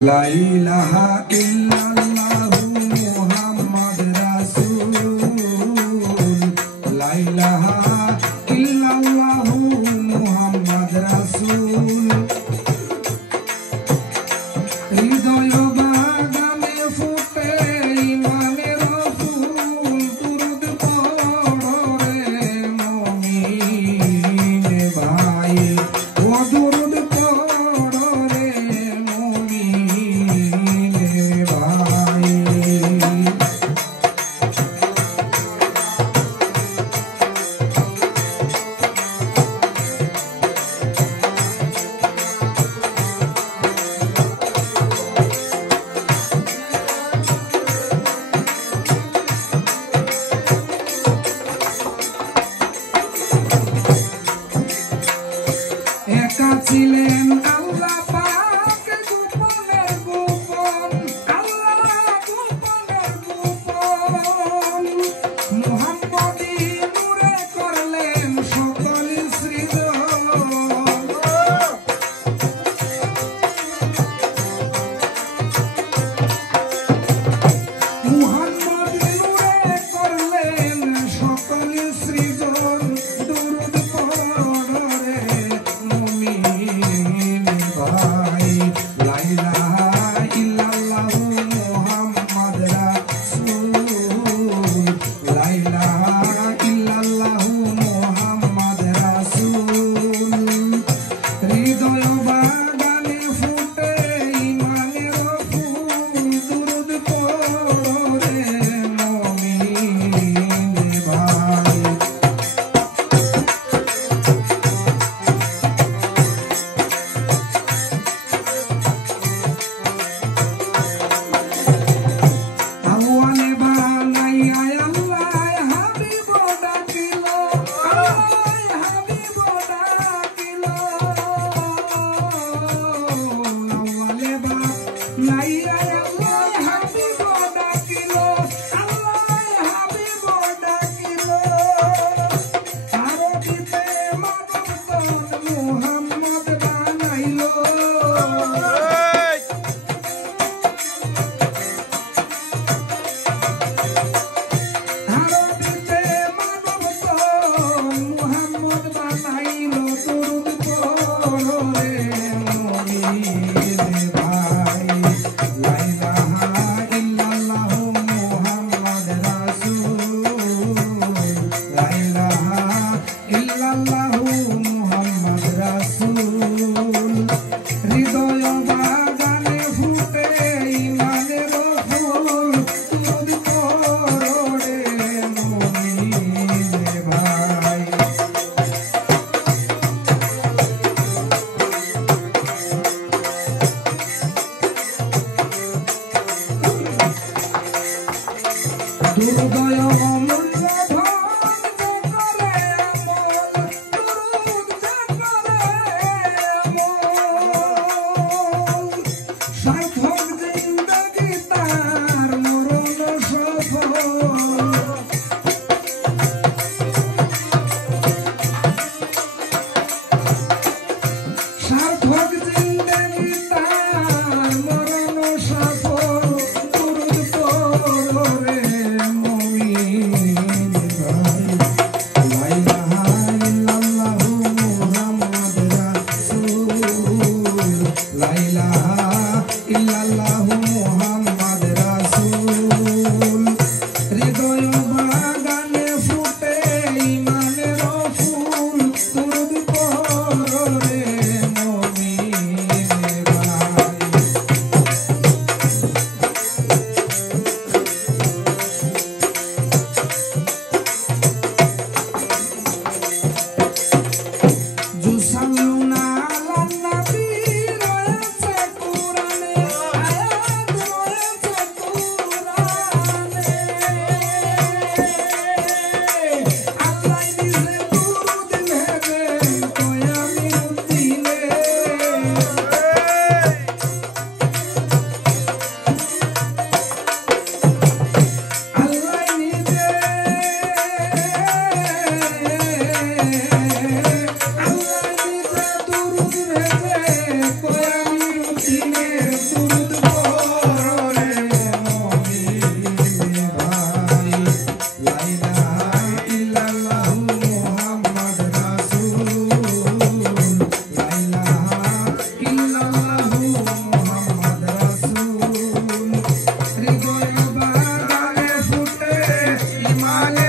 লা ইলাহা ইল্লাল্লাহু মুহাম্মাদ রাসূল লা ইলাহা ইল্লাল্লাহু মুহাম্মাদ রাসূল হৃদয় বাগানে ফুটে ইমানের ফুল দুরূদ পড়ো রে মুমিন ভাই ও দুরূদ পড়ো রে মুমিন ভাই একা ছিলেন আল্লাহ পাক গোপনের গোপন আল্লাহ গোপনের গোপন মুহাম্মদী নূরে করলেন সকল সৃজন মুহাম্মদী নূরে করলেন সকল সৃজন দুরূদ পড়ো রে মুমিন ভাই লা ইলাহা ইল্লাল্লাহু মুহাম্মাদ রাসূল লা ইলাহা ইল্লাল্লাহু মুহাম্মাদ রাসূল হৃদয় বাগানে ফুটে ইমানের ফুল দুরূদ পড়ো রে মুমিন ভাই আওয়ালে বানাইয়া আল্লাহ হাবিব ডাকিল আল্লাহ হাবিব ডাকিল আওয়ালে বানাইয়া আল্লাহ হাবিব ডাকিল আল্লাহ হাবিব ডাকিল আরবিতে মানব তন মুহাম্মদ বানাইল আরবিতে মানব তন মুহাম্মদ বানাইল দুরূদ পড়ো রে মুমিন ভাই লা ইলাহা ইল্লাল্লাহু মুহাম্মাদ রাসূল লা ইলাহা ইল্লাল্লাহু মুহাম্মাদ রাসূল হৃদয় বাগানে ফুটে ইমানের ফুল দুরূদ পড়ো রে মুমিন ভাই দুর্দয় অমূল্য ধন যে করে আমল দুরূদ যে করে আমল সার্থক জিন্দেগি তার মরণ সফল সার্থক জিন্দেগি তার মরণ সফল দুরূদ পড়ো রে মুমিন ভাই লা ইলাহা ইল্লাল্লাহু মুহাম্মাদ রাসূল লা ইলাহা ইল্লাল্লাহু মুহাম্মাদ রাসূল হৃদয় বাগানে ফুটে ইমানের ফুল দুরূদ পড়ো রে মুমিন ভাই যুসাল্লুনা আলান নবী রয়েছে কুরআনে আয়াত ইমানে